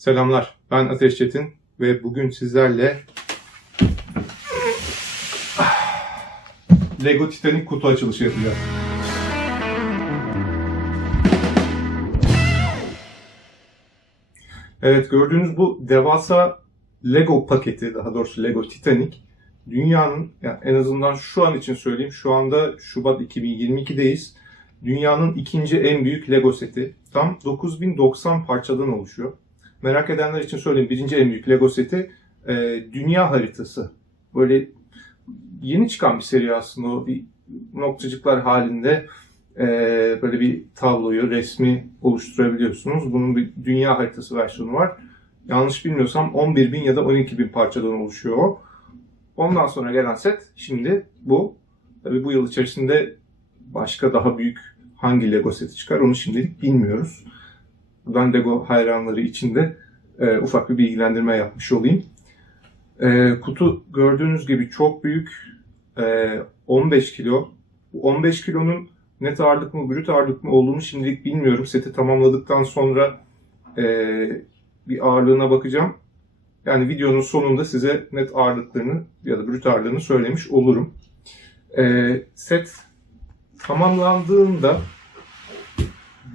Selamlar, ben Ateş Çetin ve bugün sizlerle Lego Titanic kutu açılışı yapacağız. Evet, gördüğünüz bu devasa Lego paketi, daha doğrusu Lego Titanic, dünyanın, yani en azından şu an için söyleyeyim, şu anda Şubat 2022'deyiz. Dünyanın ikinci en büyük Lego seti. Tam 9090 parçadan oluşuyor. Merak edenler için söyleyeyim. Birinci en büyük Lego seti e, dünya haritası. Böyle yeni çıkan bir seri aslında o bir noktacıklar halinde e, böyle bir tabloyu, resmi oluşturabiliyorsunuz. Bunun bir dünya haritası versiyonu var. Yanlış bilmiyorsam 11.000 ya da 12.000 parçadan oluşuyor. Ondan sonra gelen set şimdi bu. Tabii bu yıl içerisinde başka daha büyük hangi Lego seti çıkar onu şimdilik bilmiyoruz. Ben Lego hayranları için de e, ufak bir bilgilendirme yapmış olayım. E, kutu gördüğünüz gibi çok büyük. E, 15 kilo. Bu 15 kilonun net ağırlık mı, brüt ağırlık mı olduğunu şimdilik bilmiyorum. Seti tamamladıktan sonra e, bir ağırlığına bakacağım. Yani videonun sonunda size net ağırlıklarını ya da brüt ağırlığını söylemiş olurum. E, set tamamlandığında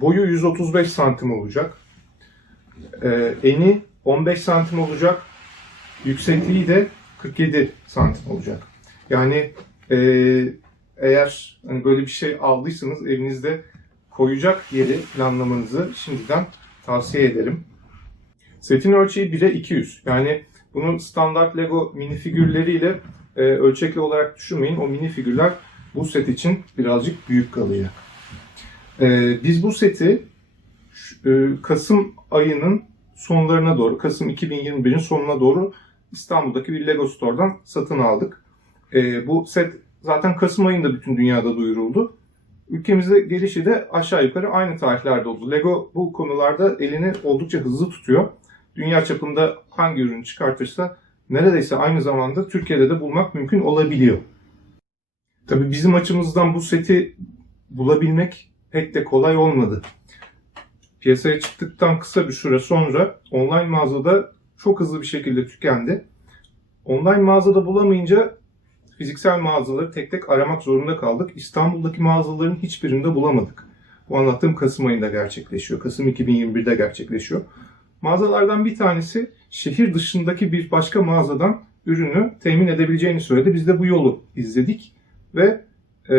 boyu 135 santim olacak. Ee, eni 15 santim olacak. Yüksekliği de 47 santim olacak. Yani e, eğer hani böyle bir şey aldıysanız evinizde koyacak yeri planlamanızı şimdiden tavsiye ederim. Setin ölçeği 1'e 200. Yani bunun standart Lego minifigürleriyle e, ölçekli olarak düşünmeyin. O minifigürler bu set için birazcık büyük kalıyor. Ee, biz bu seti e, Kasım ayının sonlarına doğru, Kasım 2021'in sonuna doğru İstanbul'daki bir Lego Store'dan satın aldık. Ee, bu set zaten Kasım ayında bütün dünyada duyuruldu. Ülkemizde gelişi de aşağı yukarı aynı tarihlerde oldu. Lego bu konularda elini oldukça hızlı tutuyor. Dünya çapında hangi ürünü çıkartırsa neredeyse aynı zamanda Türkiye'de de bulmak mümkün olabiliyor. Tabii bizim açımızdan bu seti bulabilmek pek de kolay olmadı. Piyasaya çıktıktan kısa bir süre sonra online mağazada çok hızlı bir şekilde tükendi. Online mağazada bulamayınca fiziksel mağazaları tek tek aramak zorunda kaldık. İstanbul'daki mağazaların hiçbirinde bulamadık. Bu anlattığım Kasım ayında gerçekleşiyor. Kasım 2021'de gerçekleşiyor. Mağazalardan bir tanesi şehir dışındaki bir başka mağazadan ürünü temin edebileceğini söyledi. Biz de bu yolu izledik ve e,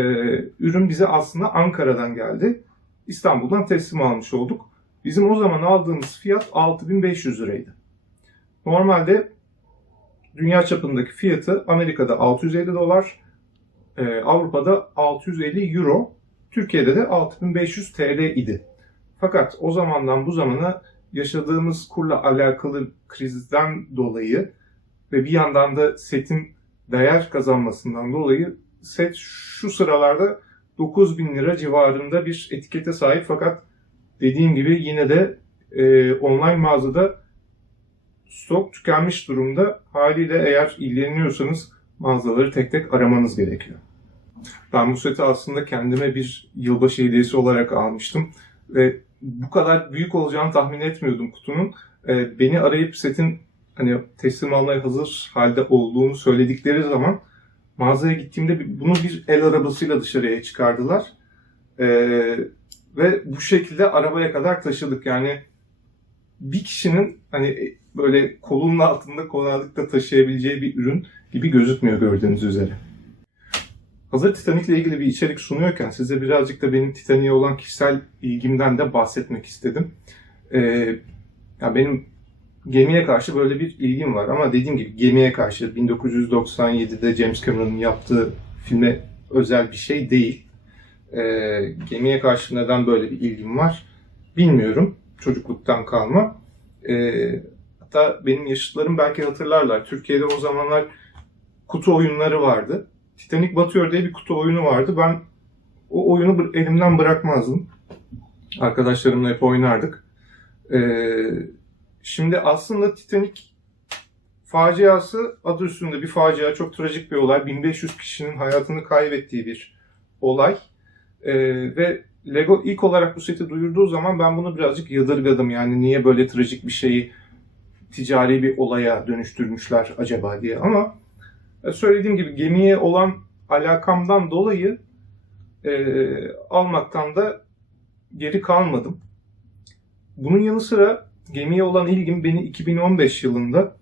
ürün bize aslında Ankara'dan geldi. İstanbul'dan teslim almış olduk. Bizim o zaman aldığımız fiyat 6500 liraydı. Normalde dünya çapındaki fiyatı Amerika'da 650 dolar, e, Avrupa'da 650 euro, Türkiye'de de 6500 TL idi. Fakat o zamandan bu zamana yaşadığımız kurla alakalı krizden dolayı ve bir yandan da setin değer kazanmasından dolayı set şu sıralarda 9000 lira civarında bir etikete sahip fakat dediğim gibi yine de e, online mağazada stok tükenmiş durumda. Haliyle eğer ilgileniyorsanız mağazaları tek tek aramanız gerekiyor. Ben bu seti aslında kendime bir yılbaşı hediyesi olarak almıştım. Ve bu kadar büyük olacağını tahmin etmiyordum kutunun. E, beni arayıp setin hani teslim almaya hazır halde olduğunu söyledikleri zaman mağazaya gittiğimde bunu bir el arabasıyla dışarıya çıkardılar. Ee, ve bu şekilde arabaya kadar taşıdık. Yani bir kişinin hani böyle kolunun altında kolaylıkla taşıyabileceği bir ürün gibi gözükmüyor gördüğünüz üzere. Hazır Titanic'le ilgili bir içerik sunuyorken size birazcık da benim Titanic'e olan kişisel ilgimden de bahsetmek istedim. Ee, ya benim gemiye karşı böyle bir ilgim var ama dediğim gibi gemiye karşı 1997'de James Cameron'ın yaptığı filme özel bir şey değil. Ee, gemiye karşı neden böyle bir ilgim var bilmiyorum. Çocukluktan kalma. Ee, hatta benim yaşıtlarım belki hatırlarlar. Türkiye'de o zamanlar kutu oyunları vardı. Titanic Batıyor diye bir kutu oyunu vardı. Ben o oyunu elimden bırakmazdım. Arkadaşlarımla hep oynardık. Ee, Şimdi aslında Titanic faciası adı üstünde bir facia, çok trajik bir olay. 1500 kişinin hayatını kaybettiği bir olay. Ee, ve Lego ilk olarak bu seti duyurduğu zaman ben bunu birazcık yadırgadım. Yani niye böyle trajik bir şeyi ticari bir olaya dönüştürmüşler acaba diye. Ama e, söylediğim gibi gemiye olan alakamdan dolayı e, almaktan da geri kalmadım. Bunun yanı sıra gemiye olan ilgim beni 2015 yılında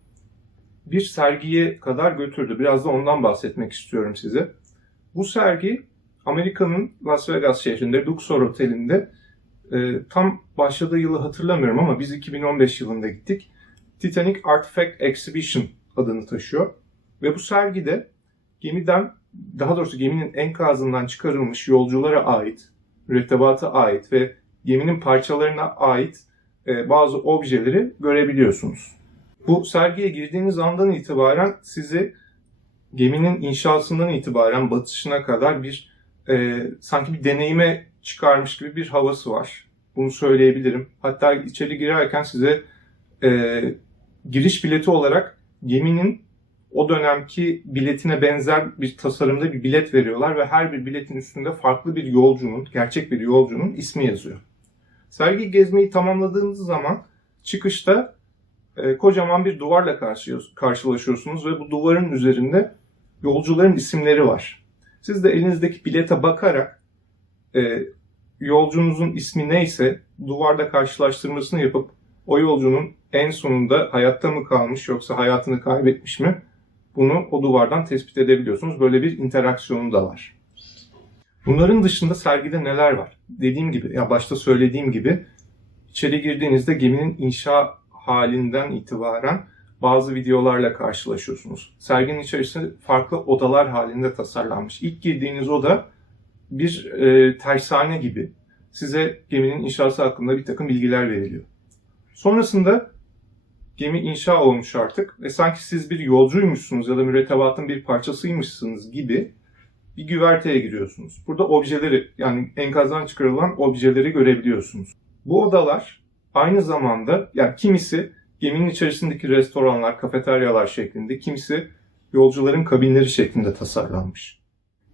bir sergiye kadar götürdü. Biraz da ondan bahsetmek istiyorum size. Bu sergi Amerika'nın Las Vegas şehrinde Luxor Oteli'nde e, tam başladığı yılı hatırlamıyorum ama biz 2015 yılında gittik. Titanic Artifact Exhibition adını taşıyor. Ve bu sergide gemiden, daha doğrusu geminin enkazından çıkarılmış yolculara ait, mürettebata ait ve geminin parçalarına ait bazı objeleri görebiliyorsunuz. Bu sergiye girdiğiniz andan itibaren sizi geminin inşasından itibaren batışına kadar bir e, sanki bir deneyime çıkarmış gibi bir havası var. Bunu söyleyebilirim. Hatta içeri girerken size e, giriş bileti olarak geminin o dönemki biletine benzer bir tasarımda bir bilet veriyorlar ve her bir biletin üstünde farklı bir yolcunun, gerçek bir yolcunun ismi yazıyor. Sergi gezmeyi tamamladığınız zaman çıkışta e, kocaman bir duvarla karşılaşıyorsunuz ve bu duvarın üzerinde yolcuların isimleri var. Siz de elinizdeki bilete bakarak e, yolcunuzun ismi neyse duvarda karşılaştırmasını yapıp o yolcunun en sonunda hayatta mı kalmış yoksa hayatını kaybetmiş mi bunu o duvardan tespit edebiliyorsunuz. Böyle bir interaksiyonu da var. Bunların dışında sergide neler var? Dediğim gibi, ya başta söylediğim gibi içeri girdiğinizde geminin inşa halinden itibaren bazı videolarla karşılaşıyorsunuz. Serginin içerisinde farklı odalar halinde tasarlanmış. İlk girdiğiniz oda bir e, tersane gibi. Size geminin inşası hakkında bir takım bilgiler veriliyor. Sonrasında gemi inşa olmuş artık ve sanki siz bir yolcuymuşsunuz ya da mürettebatın bir parçasıymışsınız gibi bir güverteye giriyorsunuz. Burada objeleri yani enkazdan çıkarılan objeleri görebiliyorsunuz. Bu odalar aynı zamanda yani kimisi geminin içerisindeki restoranlar, kafeteryalar şeklinde, kimisi yolcuların kabinleri şeklinde tasarlanmış.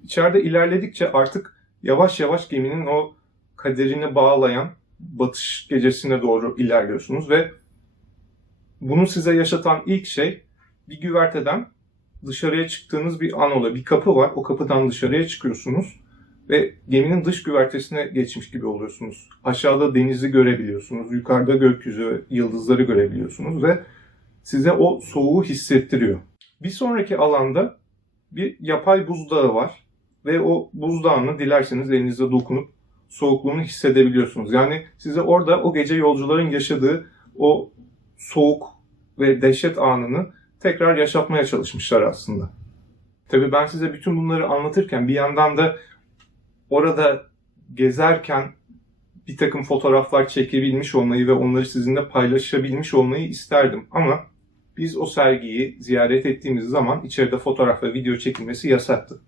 İçeride ilerledikçe artık yavaş yavaş geminin o kaderini bağlayan batış gecesine doğru ilerliyorsunuz ve bunu size yaşatan ilk şey bir güverteden dışarıya çıktığınız bir an oluyor. Bir kapı var. O kapıdan dışarıya çıkıyorsunuz ve geminin dış güvertesine geçmiş gibi oluyorsunuz. Aşağıda denizi görebiliyorsunuz. Yukarıda gökyüzü, yıldızları görebiliyorsunuz ve size o soğuğu hissettiriyor. Bir sonraki alanda bir yapay buzdağı var ve o buzdağını dilerseniz elinizde dokunup soğukluğunu hissedebiliyorsunuz. Yani size orada o gece yolcuların yaşadığı o soğuk ve dehşet anını tekrar yaşatmaya çalışmışlar aslında. Tabii ben size bütün bunları anlatırken bir yandan da orada gezerken bir takım fotoğraflar çekebilmiş olmayı ve onları sizinle paylaşabilmiş olmayı isterdim. Ama biz o sergiyi ziyaret ettiğimiz zaman içeride fotoğraf ve video çekilmesi yasaktı.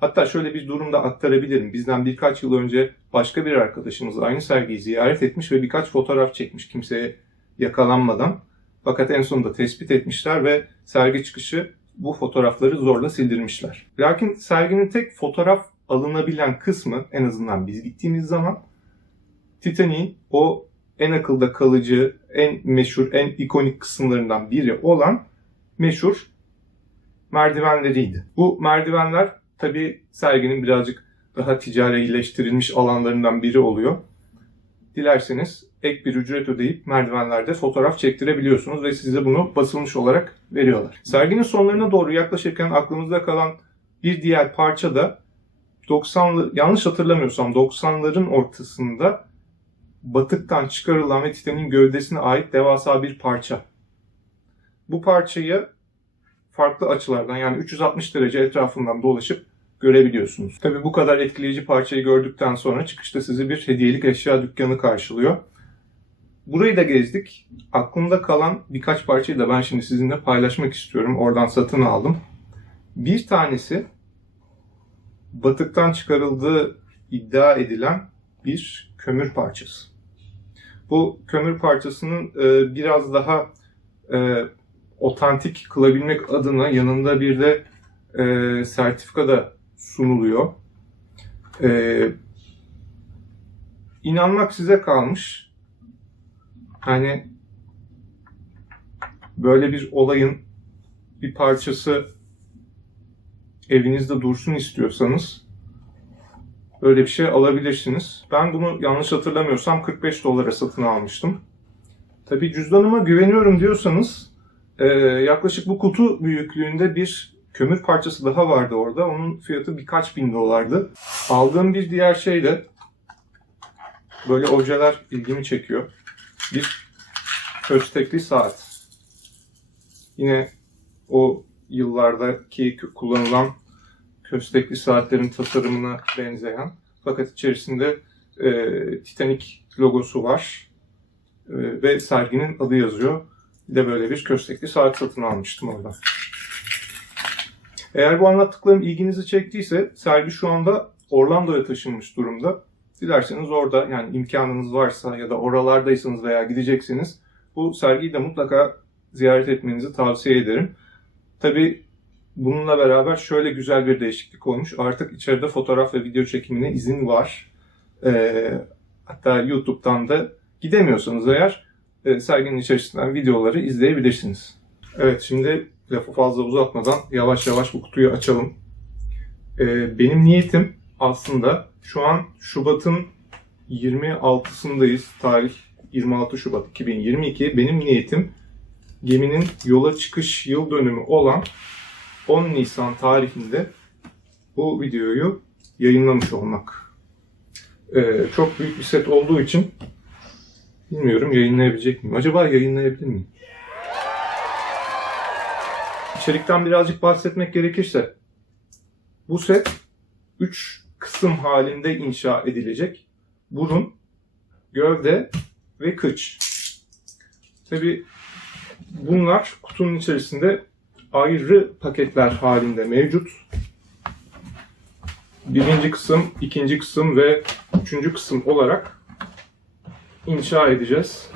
Hatta şöyle bir durumda aktarabilirim. Bizden birkaç yıl önce başka bir arkadaşımız aynı sergiyi ziyaret etmiş ve birkaç fotoğraf çekmiş kimseye yakalanmadan. Fakat en sonunda tespit etmişler ve sergi çıkışı bu fotoğrafları zorla sildirmişler. Lakin serginin tek fotoğraf alınabilen kısmı en azından biz gittiğimiz zaman Titanic'in o en akılda kalıcı, en meşhur, en ikonik kısımlarından biri olan meşhur merdivenleriydi. Bu merdivenler tabi serginin birazcık daha ticarileştirilmiş alanlarından biri oluyor. Dilerseniz ek bir ücret ödeyip merdivenlerde fotoğraf çektirebiliyorsunuz ve size bunu basılmış olarak veriyorlar. Serginin sonlarına doğru yaklaşırken aklımızda kalan bir diğer parça da 90'lı yanlış hatırlamıyorsam 90'ların ortasında batıktan çıkarılan ve Titan'in gövdesine ait devasa bir parça. Bu parçayı farklı açılardan yani 360 derece etrafından dolaşıp görebiliyorsunuz. Tabi bu kadar etkileyici parçayı gördükten sonra çıkışta sizi bir hediyelik eşya dükkanı karşılıyor. Burayı da gezdik. Aklımda kalan birkaç parçayı da ben şimdi sizinle paylaşmak istiyorum. Oradan satın aldım. Bir tanesi batıktan çıkarıldığı iddia edilen bir kömür parçası. Bu kömür parçasının e, biraz daha e, otantik kılabilmek adına yanında bir de e, sertifika da sunuluyor. E, inanmak size kalmış. Hani böyle bir olayın bir parçası evinizde dursun istiyorsanız böyle bir şey alabilirsiniz. Ben bunu yanlış hatırlamıyorsam 45 dolara satın almıştım. Tabii cüzdanıma güveniyorum diyorsanız e, yaklaşık bu kutu büyüklüğünde bir kömür parçası daha vardı orada. Onun fiyatı birkaç bin dolardı. Aldığım bir diğer şey de böyle ojeler ilgimi çekiyor. Bir köstekli saat. Yine o yıllardaki kullanılan köstekli saatlerin tasarımına benzeyen fakat içerisinde e, Titanic logosu var e, ve serginin adı yazıyor. Bir de böyle bir köstekli saat satın almıştım orada. Eğer bu anlattıklarım ilginizi çektiyse sergi şu anda Orlando'ya taşınmış durumda. Dilerseniz orada yani imkanınız varsa ya da oralardaysanız veya gideceksiniz bu sergiyi de mutlaka ziyaret etmenizi tavsiye ederim. Tabi bununla beraber şöyle güzel bir değişiklik olmuş. Artık içeride fotoğraf ve video çekimine izin var. Ee, hatta YouTube'dan da gidemiyorsanız eğer e, serginin içerisinden videoları izleyebilirsiniz. Evet şimdi lafı fazla uzatmadan yavaş yavaş bu kutuyu açalım. Ee, benim niyetim aslında şu an Şubat'ın 26'sındayız. Tarih 26 Şubat 2022. Benim niyetim geminin yola çıkış yıl dönümü olan 10 Nisan tarihinde bu videoyu yayınlamış olmak. Ee, çok büyük bir set olduğu için bilmiyorum yayınlayabilecek miyim? Acaba yayınlayabilir miyim? İçerikten birazcık bahsetmek gerekirse bu set 3 kısım halinde inşa edilecek. Burun, gövde ve kıç. Tabi bunlar kutunun içerisinde ayrı paketler halinde mevcut. Birinci kısım, ikinci kısım ve üçüncü kısım olarak inşa edeceğiz.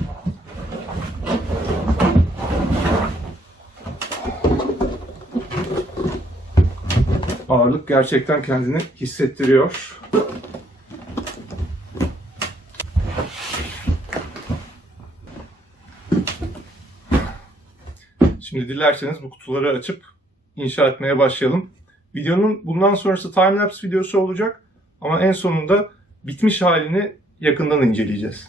Ağırlık gerçekten kendini hissettiriyor. Şimdi dilerseniz bu kutuları açıp inşa etmeye başlayalım. Videonun bundan sonrası timelapse videosu olacak. Ama en sonunda bitmiş halini yakından inceleyeceğiz.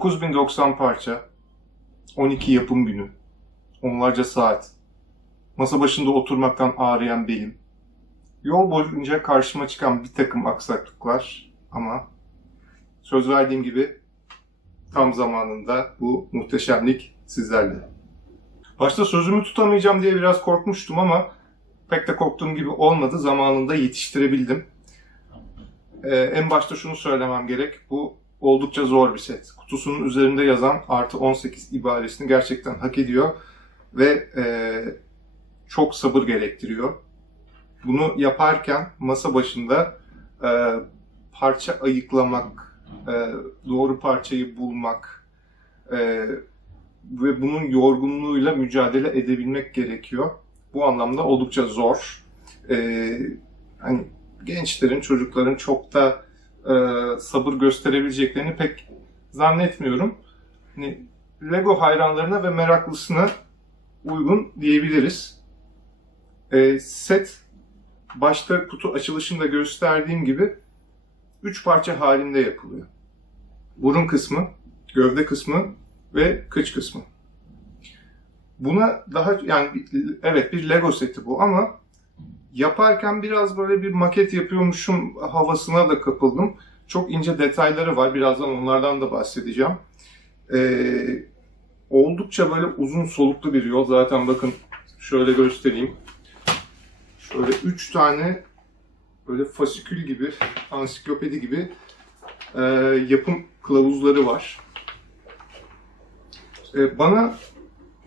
9090 parça, 12 yapım günü, onlarca saat, masa başında oturmaktan ağrıyan belim, yol boyunca karşıma çıkan bir takım aksaklıklar ama söz verdiğim gibi tam zamanında bu muhteşemlik sizlerle. Başta sözümü tutamayacağım diye biraz korkmuştum ama pek de korktuğum gibi olmadı. Zamanında yetiştirebildim. Ee, en başta şunu söylemem gerek. Bu oldukça zor bir set. Kutusunun üzerinde yazan artı 18 ibaresini gerçekten hak ediyor. Ve e, çok sabır gerektiriyor. Bunu yaparken masa başında e, parça ayıklamak, e, doğru parçayı bulmak e, ve bunun yorgunluğuyla mücadele edebilmek gerekiyor. Bu anlamda oldukça zor. E, hani gençlerin, çocukların çok da e, sabır gösterebileceklerini pek zannetmiyorum. Hani Lego hayranlarına ve meraklısına uygun diyebiliriz. E, set başta kutu açılışında gösterdiğim gibi üç parça halinde yapılıyor. Burun kısmı, gövde kısmı ve kıç kısmı. Buna daha yani evet bir Lego seti bu ama yaparken biraz böyle bir maket yapıyormuşum havasına da kapıldım. Çok ince detayları var. Birazdan onlardan da bahsedeceğim. Ee, oldukça böyle uzun soluklu bir yol. Zaten bakın şöyle göstereyim. Şöyle üç tane böyle fasikül gibi, ansiklopedi gibi e, yapım kılavuzları var. E, bana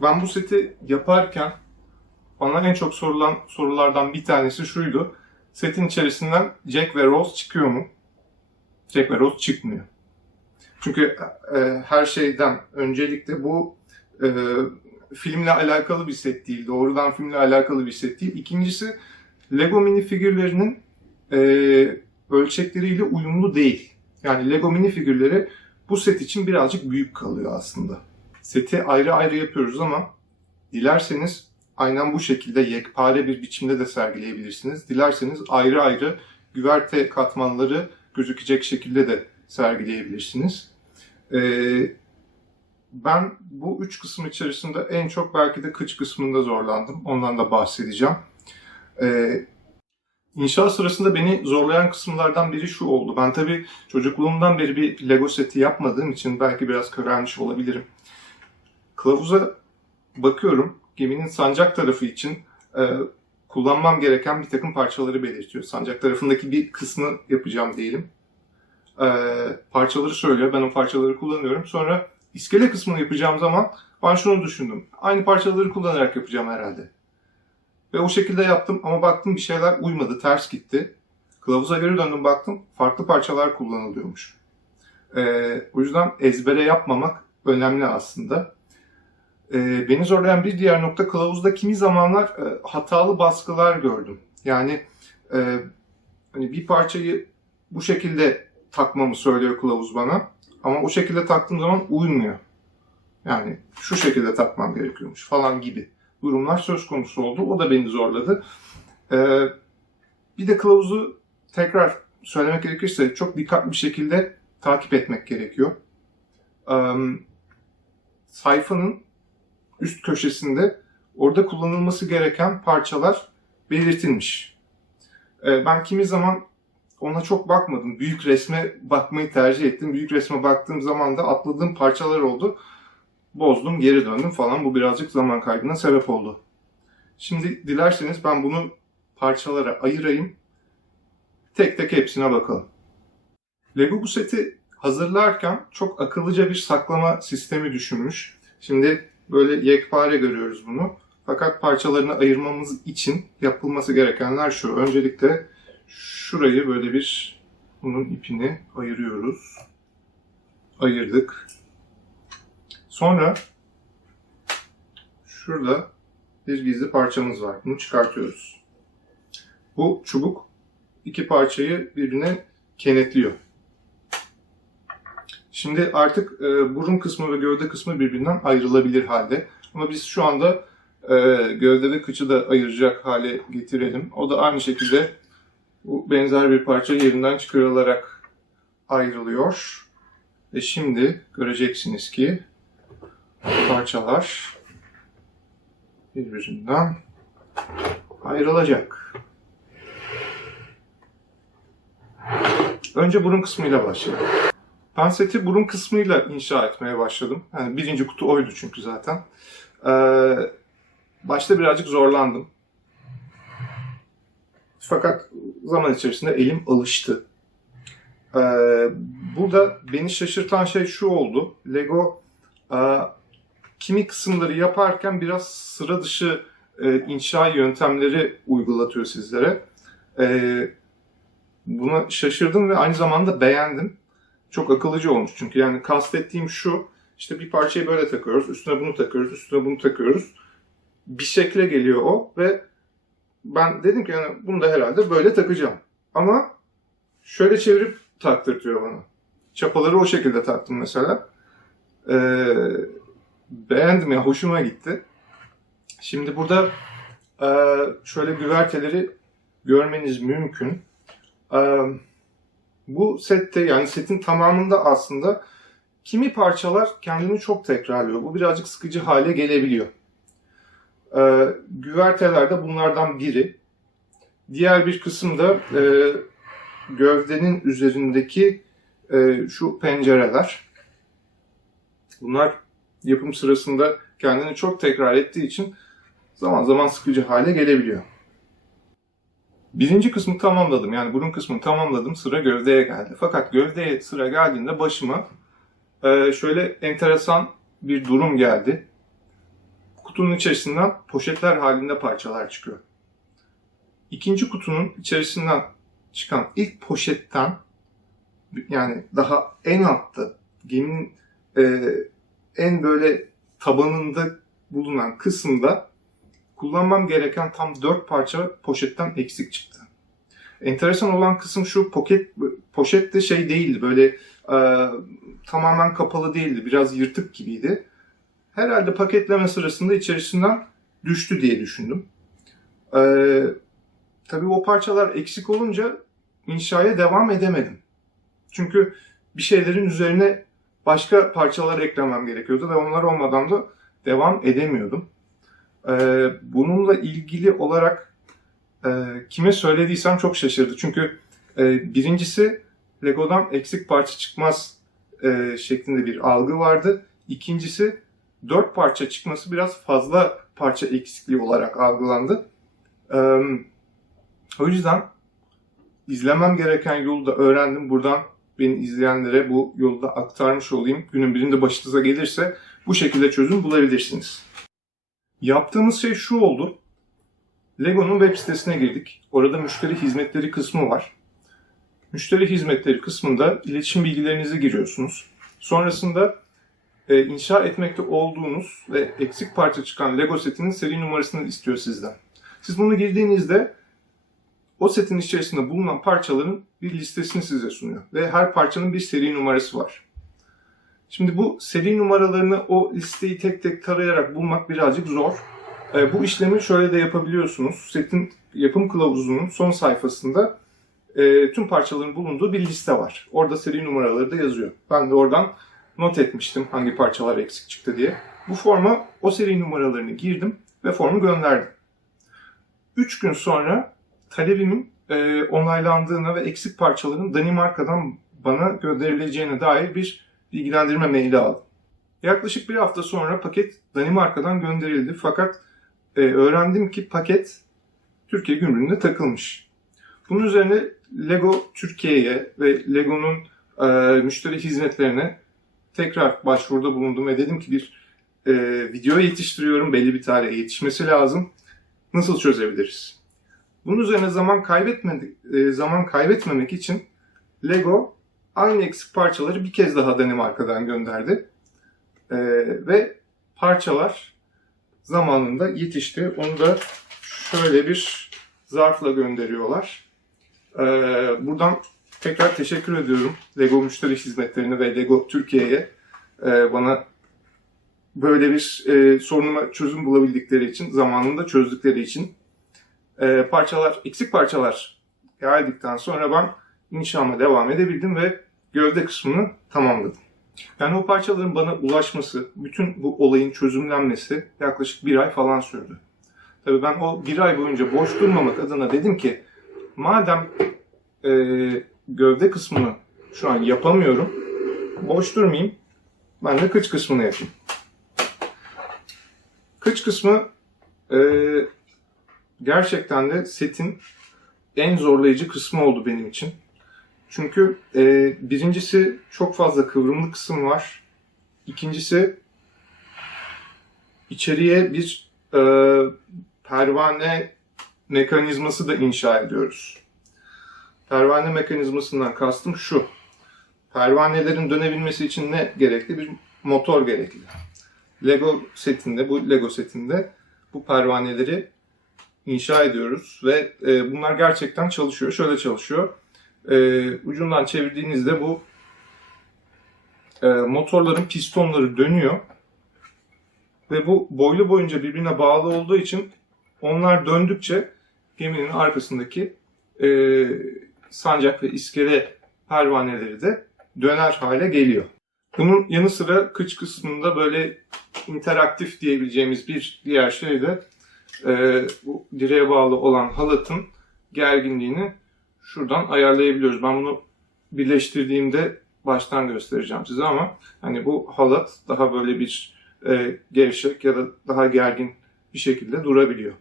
ben bu seti yaparken bana en çok sorulan sorulardan bir tanesi şuydu. Setin içerisinden Jack ve Rose çıkıyor mu? Jack ve Rose çıkmıyor. Çünkü e, her şeyden öncelikle bu e, filmle alakalı bir set değil. Doğrudan filmle alakalı bir set değil. İkincisi Lego minifigürlerinin e, ölçekleriyle uyumlu değil. Yani Lego minifigürleri bu set için birazcık büyük kalıyor aslında. Seti ayrı ayrı yapıyoruz ama dilerseniz aynen bu şekilde yekpare bir biçimde de sergileyebilirsiniz. Dilerseniz ayrı ayrı güverte katmanları gözükecek şekilde de sergileyebilirsiniz. Ee, ben bu üç kısım içerisinde en çok belki de kıç kısmında zorlandım. Ondan da bahsedeceğim. Ee, İnşaat sırasında beni zorlayan kısımlardan biri şu oldu. Ben tabii çocukluğumdan beri bir Lego seti yapmadığım için belki biraz körelmiş olabilirim. Kılavuza bakıyorum. Geminin sancak tarafı için e, kullanmam gereken bir takım parçaları belirtiyor. Sancak tarafındaki bir kısmı yapacağım diyelim. E, parçaları söylüyor. Ben o parçaları kullanıyorum. Sonra iskele kısmını yapacağım zaman ben şunu düşündüm. Aynı parçaları kullanarak yapacağım herhalde. Ve o şekilde yaptım ama baktım bir şeyler uymadı, ters gitti. Kılavuza geri döndüm baktım farklı parçalar kullanılıyormuş. Ee, o yüzden ezbere yapmamak önemli aslında. Ee, beni zorlayan bir diğer nokta kılavuzda kimi zamanlar e, hatalı baskılar gördüm. Yani e, hani bir parçayı bu şekilde takmamı söylüyor kılavuz bana. Ama o şekilde taktığım zaman uymuyor. Yani şu şekilde takmam gerekiyormuş falan gibi durumlar söz konusu oldu. O da beni zorladı. Ee, bir de kılavuzu tekrar söylemek gerekirse çok dikkatli bir şekilde takip etmek gerekiyor. Ee, sayfanın üst köşesinde orada kullanılması gereken parçalar belirtilmiş. Ee, ben kimi zaman ona çok bakmadım. Büyük resme bakmayı tercih ettim. Büyük resme baktığım zaman da atladığım parçalar oldu bozdum, geri döndüm falan. Bu birazcık zaman kaybına sebep oldu. Şimdi dilerseniz ben bunu parçalara ayırayım. Tek tek hepsine bakalım. Lego bu seti hazırlarken çok akıllıca bir saklama sistemi düşünmüş. Şimdi böyle yekpare görüyoruz bunu. Fakat parçalarını ayırmamız için yapılması gerekenler şu. Öncelikle şurayı böyle bir bunun ipini ayırıyoruz. Ayırdık. Sonra şurada bir gizli parçamız var. Bunu çıkartıyoruz. Bu çubuk iki parçayı birbirine kenetliyor. Şimdi artık e, burun kısmı ve gövde kısmı birbirinden ayrılabilir halde. Ama biz şu anda e, gövde ve kıçı da ayıracak hale getirelim. O da aynı şekilde bu benzer bir parça yerinden çıkarılarak ayrılıyor. Ve şimdi göreceksiniz ki parçalar birbirinden ayrılacak. Önce burun kısmıyla başlayalım. Ben seti burun kısmıyla inşa etmeye başladım. Yani birinci kutu oydu çünkü zaten. Ee, başta birazcık zorlandım. Fakat zaman içerisinde elim alıştı. Ee, burada beni şaşırtan şey şu oldu. Lego e, kimi kısımları yaparken biraz sıra dışı e, inşa yöntemleri uygulatıyor sizlere. E, buna şaşırdım ve aynı zamanda beğendim. Çok akıllıcı olmuş çünkü yani kastettiğim şu. işte bir parçayı böyle takıyoruz, üstüne bunu takıyoruz, üstüne bunu takıyoruz. Bir şekle geliyor o ve ben dedim ki yani bunu da herhalde böyle takacağım. Ama şöyle çevirip taktırtıyor bana. Çapaları o şekilde taktım mesela. Ee, beğendim ya, hoşuma gitti. Şimdi burada e, şöyle güverteleri görmeniz mümkün. E, bu sette yani setin tamamında aslında kimi parçalar kendini çok tekrarlıyor. Bu birazcık sıkıcı hale gelebiliyor. E, güverteler de bunlardan biri. Diğer bir kısım da e, gövdenin üzerindeki e, şu pencereler. Bunlar yapım sırasında kendini çok tekrar ettiği için zaman zaman sıkıcı hale gelebiliyor. Birinci kısmı tamamladım. Yani burun kısmını tamamladım. Sıra gövdeye geldi. Fakat gövdeye sıra geldiğinde başıma e, şöyle enteresan bir durum geldi. Kutunun içerisinden poşetler halinde parçalar çıkıyor. İkinci kutunun içerisinden çıkan ilk poşetten yani daha en altta geminin e, en böyle tabanında bulunan kısımda kullanmam gereken tam 4 parça poşetten eksik çıktı. Enteresan olan kısım şu poket poşet de şey değildi böyle e, tamamen kapalı değildi biraz yırtık gibiydi. Herhalde paketleme sırasında içerisinden düştü diye düşündüm. E, tabii o parçalar eksik olunca inşaya devam edemedim. Çünkü bir şeylerin üzerine başka parçalar eklemem gerekiyordu ve onlar olmadan da devam edemiyordum. Ee, bununla ilgili olarak e, kime söylediysem çok şaşırdı. Çünkü e, birincisi Lego'dan eksik parça çıkmaz e, şeklinde bir algı vardı. İkincisi dört parça çıkması biraz fazla parça eksikliği olarak algılandı. E, o yüzden izlemem gereken yolu da öğrendim. Buradan beni izleyenlere bu yolda aktarmış olayım. Günün birinde başınıza gelirse bu şekilde çözüm bulabilirsiniz. Yaptığımız şey şu oldu. Lego'nun web sitesine girdik. Orada müşteri hizmetleri kısmı var. Müşteri hizmetleri kısmında iletişim bilgilerinizi giriyorsunuz. Sonrasında e, inşa etmekte olduğunuz ve eksik parça çıkan Lego setinin seri numarasını istiyor sizden. Siz bunu girdiğinizde o setin içerisinde bulunan parçaların bir listesini size sunuyor. Ve her parçanın bir seri numarası var. Şimdi bu seri numaralarını o listeyi tek tek tarayarak bulmak birazcık zor. E, bu işlemi şöyle de yapabiliyorsunuz. Setin yapım kılavuzunun son sayfasında e, tüm parçaların bulunduğu bir liste var. Orada seri numaraları da yazıyor. Ben de oradan not etmiştim hangi parçalar eksik çıktı diye. Bu forma o seri numaralarını girdim ve formu gönderdim. 3 gün sonra talebimin e, onaylandığına ve eksik parçaların Danimarka'dan bana gönderileceğine dair bir bilgilendirme maili aldım. Yaklaşık bir hafta sonra paket Danimarka'dan gönderildi fakat e, öğrendim ki paket Türkiye gümrüğünde takılmış. Bunun üzerine Lego Türkiye'ye ve Lego'nun e, müşteri hizmetlerine tekrar başvuruda bulundum ve dedim ki bir e, video yetiştiriyorum belli bir tarihe yetişmesi lazım. Nasıl çözebiliriz? Bunun üzerine zaman kaybetmedik, e, zaman kaybetmemek için Lego aynı eksik parçaları bir kez daha Danimarka'dan gönderdi. E, ve parçalar zamanında yetişti. Onu da şöyle bir zarfla gönderiyorlar. E, buradan tekrar teşekkür ediyorum Lego müşteri hizmetlerine ve Lego Türkiye'ye e, bana böyle bir e, sorunuma çözüm bulabildikleri için, zamanında çözdükleri için e, parçalar, eksik parçalar geldikten sonra ben inşama devam edebildim ve gövde kısmını tamamladım. Yani o parçaların bana ulaşması, bütün bu olayın çözümlenmesi yaklaşık bir ay falan sürdü. Tabii ben o bir ay boyunca boş durmamak adına dedim ki madem e, gövde kısmını şu an yapamıyorum, boş durmayayım, ben de kıç kısmını yapayım. Kıç kısmı e, gerçekten de setin en zorlayıcı kısmı oldu benim için. Çünkü e, birincisi çok fazla kıvrımlı kısım var. İkincisi içeriye bir e, pervane mekanizması da inşa ediyoruz. Pervane mekanizmasından kastım şu. Pervanelerin dönebilmesi için ne gerekli? Bir motor gerekli. Lego setinde, bu Lego setinde bu pervaneleri inşa ediyoruz ve e, bunlar gerçekten çalışıyor. Şöyle çalışıyor. E, ucundan çevirdiğinizde bu e, motorların pistonları dönüyor ve bu boylu boyunca birbirine bağlı olduğu için onlar döndükçe geminin arkasındaki e, sancak ve iskele pervaneleri de döner hale geliyor. Bunun yanı sıra kıç kısmında böyle interaktif diyebileceğimiz bir diğer şey de e, bu direğe bağlı olan halatın gerginliğini şuradan ayarlayabiliyoruz. Ben bunu birleştirdiğimde baştan göstereceğim size ama hani bu halat daha böyle bir e, gevşek ya da daha gergin bir şekilde durabiliyor.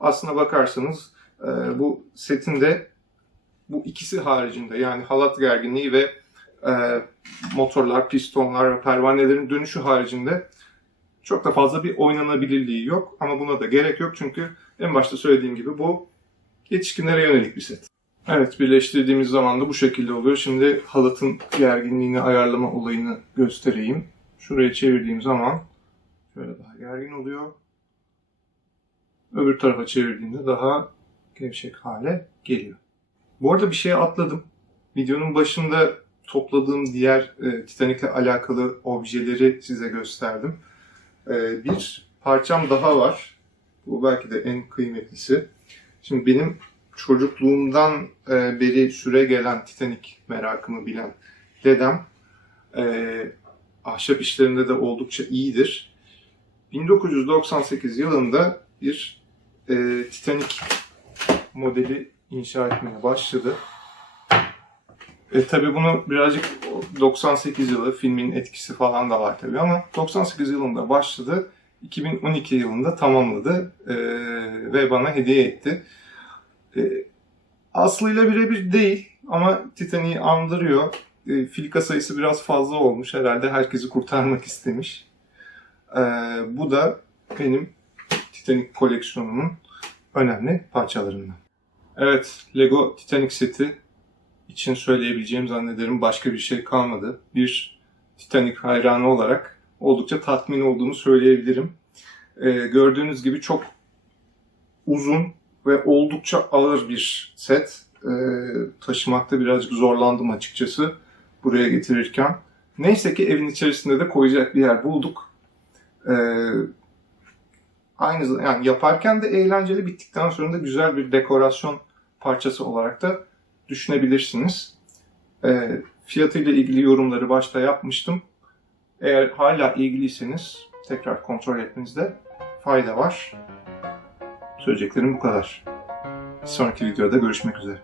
Aslına bakarsanız e, bu setin de bu ikisi haricinde yani halat gerginliği ve e, motorlar, pistonlar ve pervanelerin dönüşü haricinde çok da fazla bir oynanabilirliği yok. Ama buna da gerek yok çünkü en başta söylediğim gibi bu yetişkinlere yönelik bir set. Evet birleştirdiğimiz zaman da bu şekilde oluyor. Şimdi halatın gerginliğini ayarlama olayını göstereyim. Şuraya çevirdiğim zaman şöyle daha gergin oluyor. Öbür tarafa çevirdiğimde daha gevşek hale geliyor. Bu arada bir şey atladım. Videonun başında topladığım diğer e, Titanic'le alakalı objeleri size gösterdim. E, bir parçam daha var. Bu belki de en kıymetlisi. Şimdi benim çocukluğumdan e, beri süre gelen Titanic merakımı bilen dedem e, ahşap işlerinde de oldukça iyidir. 1998 yılında bir e, Titanic modeli inşa etmeye başladı. E, tabii bunu birazcık 98 yılı filmin etkisi falan da var tabii ama 98 yılında başladı. 2012 yılında tamamladı e, ve bana hediye etti. E, Aslı'yla birebir değil ama Titanic'i andırıyor. E, filika sayısı biraz fazla olmuş. Herhalde herkesi kurtarmak istemiş. E, bu da benim Titanic koleksiyonumun önemli parçalarından. Evet, Lego Titanic seti için söyleyebileceğim zannederim başka bir şey kalmadı. Bir Titanic hayranı olarak oldukça tatmin olduğumu söyleyebilirim. Ee, gördüğünüz gibi çok uzun ve oldukça ağır bir set. Ee, taşımakta birazcık zorlandım açıkçası buraya getirirken. Neyse ki evin içerisinde de koyacak bir yer bulduk. Ee, aynı yani yaparken de eğlenceli bittikten sonra da güzel bir dekorasyon parçası olarak da düşünebilirsiniz. E, fiyatıyla ilgili yorumları başta yapmıştım. Eğer hala ilgiliyseniz tekrar kontrol etmenizde fayda var. Söyleyeceklerim bu kadar. Bir sonraki videoda görüşmek üzere.